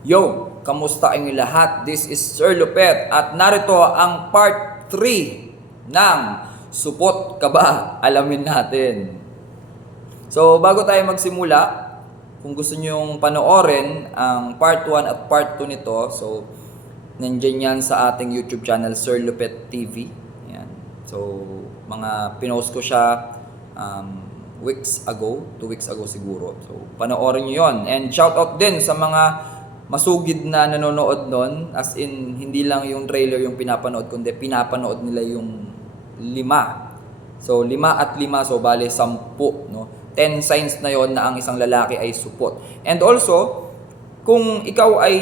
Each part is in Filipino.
Yo, kamusta ang lahat? This is Sir Lupet at narito ang part 3 ng Supot Ka Ba? Alamin natin. So, bago tayo magsimula, kung gusto nyong panoorin ang part 1 at part 2 nito, so, nandyan yan sa ating YouTube channel, Sir Lupet TV. Yan. So, mga pinost ko siya weeks ago, 2 weeks ago siguro. So, panoorin nyo yon. And shoutout din sa mga masugid na nanonood nun, as in, hindi lang yung trailer yung pinapanood, kundi pinapanood nila yung 5. So, 5 at 5, so bale 10, no? 10 signs na yon na ang isang lalaki ay supot. And also, kung ikaw ay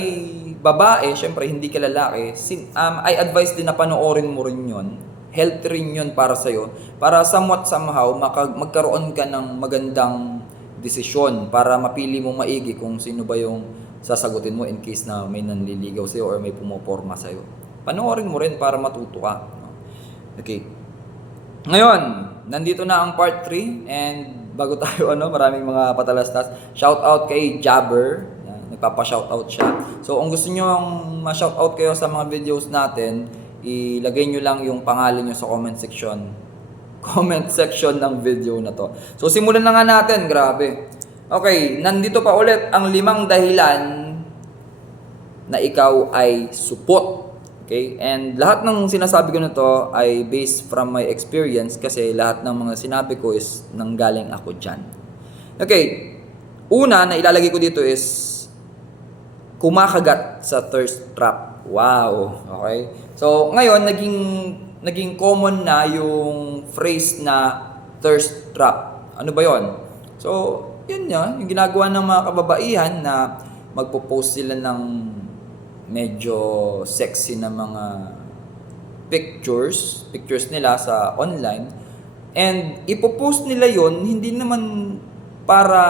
babae, syempre hindi ka lalaki, I advise din na panoorin mo rin yon. Health rin yun para sa'yo, para somewhat somehow magkaroon ka ng magandang desisyon para mapili mo maigi kung sino ba yung sasagutin mo in case na may nanliligaw sa'yo or may pumoporma sa'yo. Panoorin mo rin para matuto ka. Okay. Ngayon, nandito na ang part 3 and bago tayo maraming mga patalastas. Shout out kay Jabber. Nagpapa-shoutout siya. So, kung gusto nyo ma-shoutout kayo sa mga videos natin, ilagay nyo lang yung pangalan nyo sa comment section. Comment section ng video na to. So, simulan na nga natin. Grabe. Okay, nandito pa ulit ang 5 dahilan na ikaw ay supot. Okay? And lahat ng sinasabi ko nito ay based from my experience kasi lahat ng mga sinabi ko is nanggaling ako dyan. Okay. Una na ilalagay ko dito is kumakagat sa thirst trap. Wow. Okay? So, ngayon naging common na yung phrase na thirst trap. Ano ba 'yon? So, yun yung ginagawa ng mga kababaihan na magpo-post sila ng medyo sexy na mga pictures nila sa online. And ipopost nila yon hindi naman para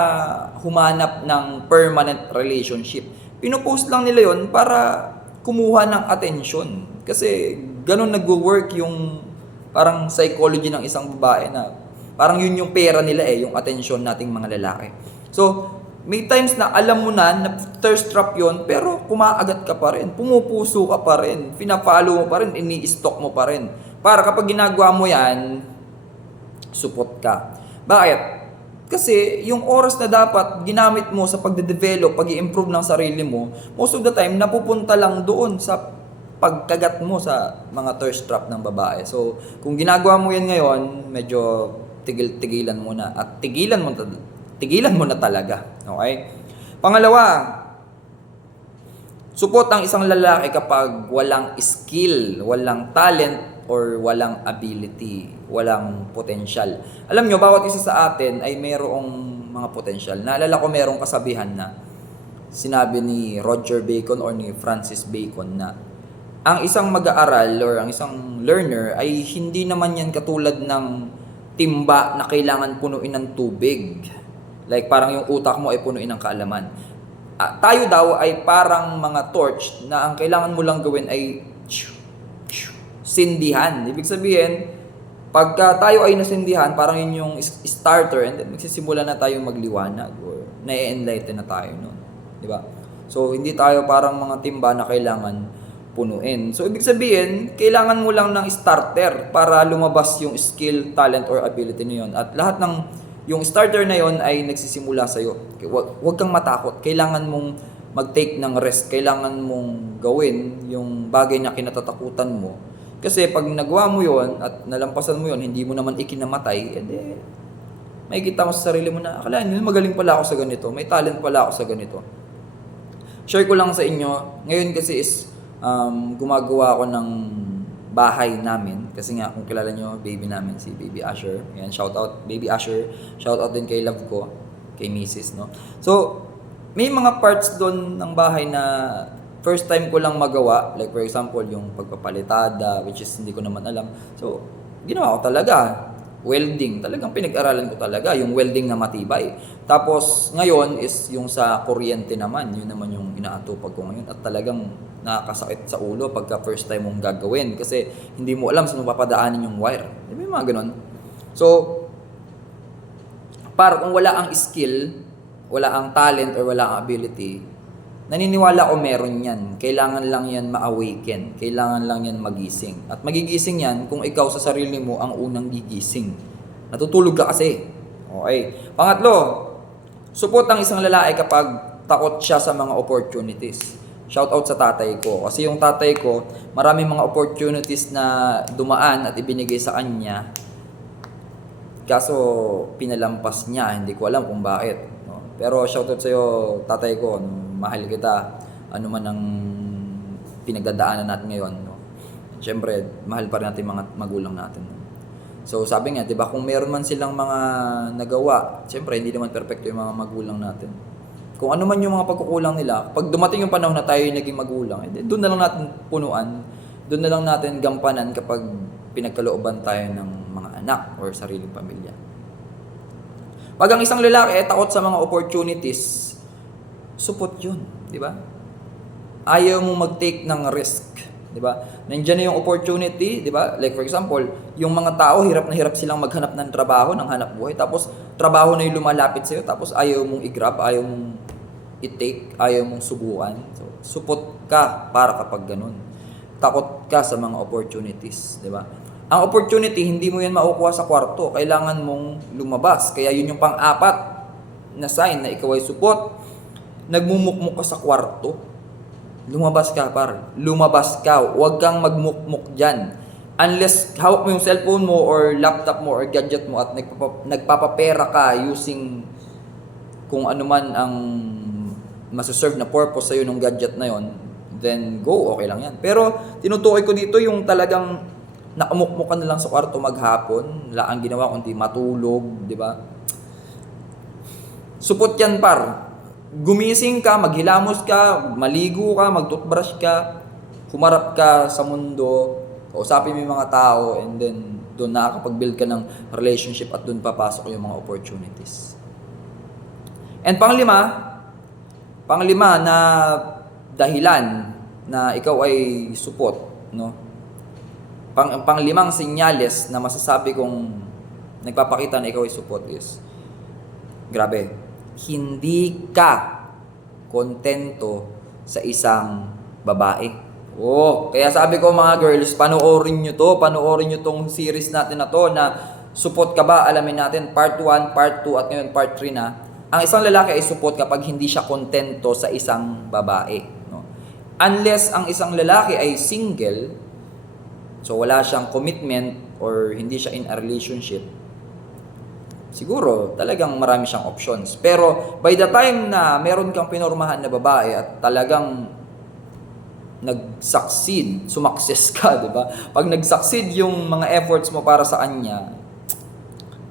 humanap ng permanent relationship. Pinopost lang nila yon para kumuha ng attention. Kasi ganun nagwo-work yung parang psychology ng isang babae na parang yun yung pera nila yung attention nating mga lalaki. So, may times na alam mo na thirst trap yun, pero kumaagat ka pa rin, pumupuso ka pa rin, pina-follow mo pa rin, ini-stalk mo pa rin. Para kapag ginagawa mo yan, supot ka. Bakit? Kasi yung oras na dapat ginamit mo sa pagde-develop, pag-i-improve ng sarili mo, most of the time, napupunta lang doon sa pagkagat mo sa mga thirst trap ng babae. So, kung ginagawa mo yan ngayon, medyo tigilan mo na at tigilan mo na talaga. Okay? Pangalawa, supot ang isang lalaki kapag walang skill, walang talent, or walang ability, walang potential. Alam nyo, bawat isa sa atin ay mayroong mga potential. Naalala ko mayroong kasabihan na sinabi ni Roger Bacon or ni Francis Bacon na ang isang mag-aaral or ang isang learner ay hindi naman yan katulad ng timba na kailangan punuin ng tubig. Like parang yung utak mo ay punuin ng kaalaman. Tayo daw ay parang mga torch na ang kailangan mo lang gawin ay sindihan. Ibig sabihin, pagka tayo ay nasindihan, parang yun yung starter and then magsisimula na tayo magliwanag or na-enlighten na tayo nun. Diba? So, hindi tayo parang mga timba na kailangan punuin. So, ibig sabihin, kailangan mo lang ng starter para lumabas yung skill, talent, or ability na yun. At lahat ng yung starter na yun ay nagsisimula sa'yo. Huwag kang matakot. Kailangan mong mag-take ng rest. Kailangan mong gawin yung bagay na kinatatakutan mo. Kasi pag nagawa mo yun at nalampasan mo yun, hindi mo naman ikinamatay, edi may kita mo sa sarili mo na, akala nyo, magaling pala ako sa ganito, may talent pala ako sa ganito. Share ko lang sa inyo, ngayon kasi is gumagawa ako ng bahay namin. Kasi nga, kung kilala nyo, baby namin, si Baby Asher. Ayan, shout out, Baby Asher. Shout out din kay love ko, kay Mrs. No? So, may mga parts doon ng bahay na first time ko lang magawa. Like for example, yung pagpapalitada, which is hindi ko naman alam. So, ginawa ko talaga. Welding, talagang pinag-aralan ko talaga, yung welding na matibay. Tapos ngayon is yung sa kuryente naman, yun naman yung inaatupag ko ngayon at talagang nakakasakit sa ulo pagka first time mong gagawin kasi hindi mo alam saan papadaanin yung wire. Di ba yung mga ganun? So, para kung wala ang skill, wala ang talent or wala ang ability, naniniwala ko meron yan. Kailangan lang yan ma-awaken. Kailangan lang yan magising. At magigising yan kung ikaw sa sarili mo ang unang gigising. Natutulog ka kasi. Okay. Pangatlo, support ang isang lalaki kapag takot siya sa mga opportunities. Shout out sa tatay ko. Kasi yung tatay ko, maraming mga opportunities na dumaan at ibinigay sa kanya. Kaso pinalampas niya, hindi ko alam kung bakit. No? Pero shout out sa'yo, tatay ko, mahal kita, ano man ang pinagdadaanan natin ngayon. No? Siyempre, mahal pa rin natin mga magulang natin. No? So sabi nga, 'di ba, kung meron man silang mga nagawa, siyempre hindi naman perfecto yung mga magulang natin. Kung ano man yung mga pagkukulang nila, pag dumating yung panahon na tayo yung naging magulang, doon na lang natin punuan, doon na lang natin gampanan kapag pinagkalooban tayo ng mga anak or sariling pamilya. Pag ang isang lalaki takot sa mga opportunities, support yun, di ba? Ayaw mong mag-take ng risk, di ba? Nandiyan na yung opportunity, di ba? Like for example, yung mga tao, hirap na hirap silang maghanap ng trabaho, ng hanap buhay, tapos trabaho na yung lumalapit sa'yo, tapos ayaw mong i-grab, ayaw mong i-take, ayaw mong subukan. So, support ka para kapag ganun. Takot ka sa mga opportunities, di ba? Ang opportunity, hindi mo yan makukuha sa kwarto. Kailangan mong lumabas. Kaya yun yung pang-apat na sign na ikaw ay support. Nagmumukmuk ka sa kwarto. Lumabas ka, par. Lumabas ka. Huwag kang magmukmuk dyan. Unless hawak mo yung cellphone mo or laptop mo or gadget mo at nagpapapera ka using kung ano man ang masaserve na purpose sa'yo ng gadget na yon, then go, okay lang yan. Pero tinutukoy ko dito yung talagang nakamukmuk ka na lang sa kwarto maghapon, wala ang ginawa kundi matulog, di ba? Supot yan, par. Gumising ka, maghilamos ka, maligo ka, mag-toothbrush ka, humarap ka sa mundo, kausapin mo yung mga tao, and then doon nakakapag-build ka ng relationship at doon papasok yung mga opportunities. And panglima na dahilan na ikaw ay support, no? Panglimang senyales na masasabi kong nagpapakita na ikaw ay support is, grabe, hindi ka kontento sa isang babae. Kaya sabi ko mga girls, panoorin nyo tong series natin na to na support ka ba? Alamin natin, part 1, part 2 at ngayon part 3 na. Ang isang lalaki ay support kapag hindi siya kontento sa isang babae. No? Unless ang isang lalaki ay single, so wala siyang commitment or hindi siya in a relationship, siguro talagang marami siyang options. Pero by the time na meron kang pinormahan na babae at talagang sumakses ka, di ba? Pag nag-succeed yung mga efforts mo para sa kanya,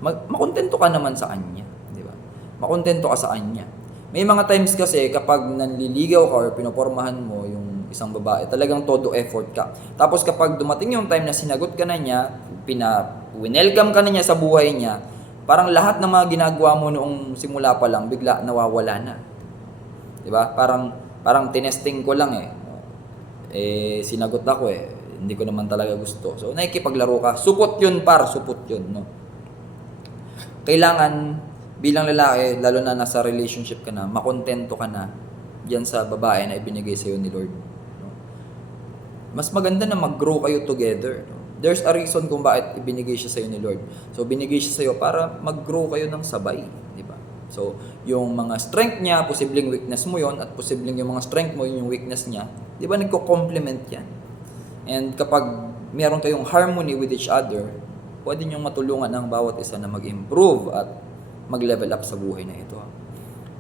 makontento ka naman sa kanya. Makontento ka sa kanya. May mga times kasi kapag nanliligaw ka or pinopormahan mo yung isang babae, talagang todo effort ka. Tapos kapag dumating yung time na sinagot ka na niya, winelcome ka na niya sa buhay niya, parang lahat ng mga ginagawa mo noong simula pa lang, bigla nawawala na. Diba? Parang tinesting ko lang sinagot ako hindi ko naman talaga gusto. So nakikipaglaro ka. Supot yun, supot yun, no? Kailangan bilang lalaki, lalo na nasa relationship ka na, makontento ka na diyan sa babae na ibinigay sa'yo ni Lord. No? Mas maganda na mag-grow kayo together. No? There's a reason kung bakit ibinigay siya sa'yo ni Lord. So, binigay siya sa'yo para mag-grow kayo ng sabay. Di ba? So, yung mga strength niya, posibleng weakness mo yon, at posibleng yung mga strength mo, yung weakness niya, di ba nagko-complement yan? And kapag meron kayong harmony with each other, pwede niyong matulungan ang bawat isa na mag-improve at mag-level up sa buhay na ito.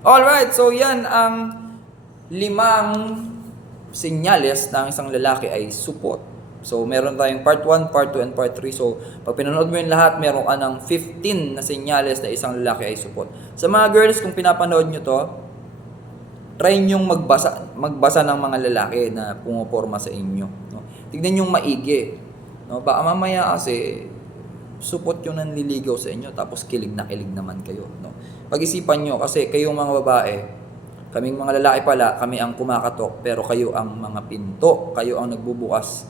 Alright, so yan ang 5 senyales na ang isang lalaki ay support. So, meron tayong part 1, part 2, and part 3. So, pag pinanood mo yung lahat, meron ka ng 15 na senyales na isang lalaki ay support. Sa mga girls, kung pinapanood nyo to, try nyong magbasa ng mga lalaki na pumoporma sa inyo. No? Tignan nyong maigi. No? Baka mamaya kasi support yung nanliligaw sa inyo, tapos kilig naman kayo. No? Pag-isipan nyo, kasi kayong mga babae, kaming mga lalaki pala, kami ang kumakatok, pero kayo ang mga pinto. Kayo ang nagbubukas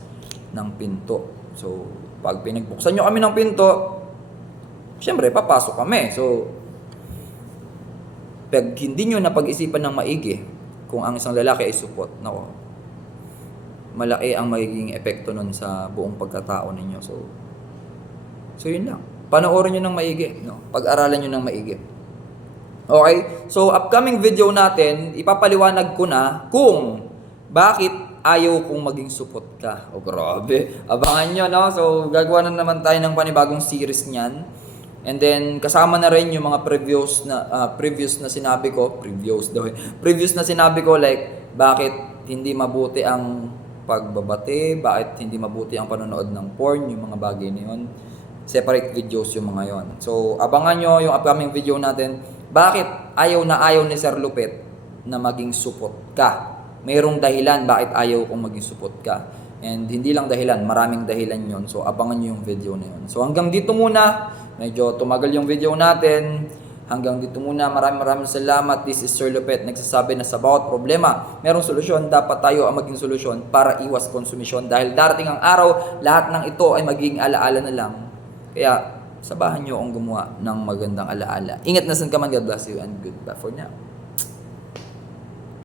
ng pinto. So, pag pinagbuksan nyo kami ng pinto, syempre, papasok kami. So, pag hindi nyo napag-isipan ng maigi, kung ang isang lalaki ay supot, nako, malaki ang magiging epekto nun sa buong pagkatao ninyo. So yun lang. Panoorin nyo ng maigi, no? Pag-aralan nyo ng maigi. Okay? So, upcoming video natin, ipapaliwanag ko na kung bakit ayaw kong maging supot ka. Oh, grabe. Abangan nyo, no? So, gagawa na naman tayo ng panibagong series niyan. And then, kasama na rin yung mga previous na sinabi ko, previous na sinabi ko, like, bakit hindi mabuti ang pagbabate, bakit hindi mabuti ang panonood ng porn, yung mga bagay na yun. Separate videos yung mga yon. So, abangan nyo yung upcoming video natin. Bakit ayaw ni Sir Lupet na maging supot ka? Mayroong dahilan bakit ayaw kong maging supot ka. And hindi lang dahilan, maraming dahilan yon. So, abangan nyo yung video na yun. So, hanggang dito muna. Medyo tumagal yung video natin. Hanggang dito muna. Maraming salamat. This is Sir Lupet. Nagsasabi na sa bawat problema, merong solusyon. Dapat tayo ang maging solusyon para iwas konsumisyon. Dahil darating ang araw, lahat ng ito ay magiging alaala na lang. Kaya, sabahan nyo akong gumawa ng magandang alaala. Ingat na san ka man. God bless you and goodbye for now.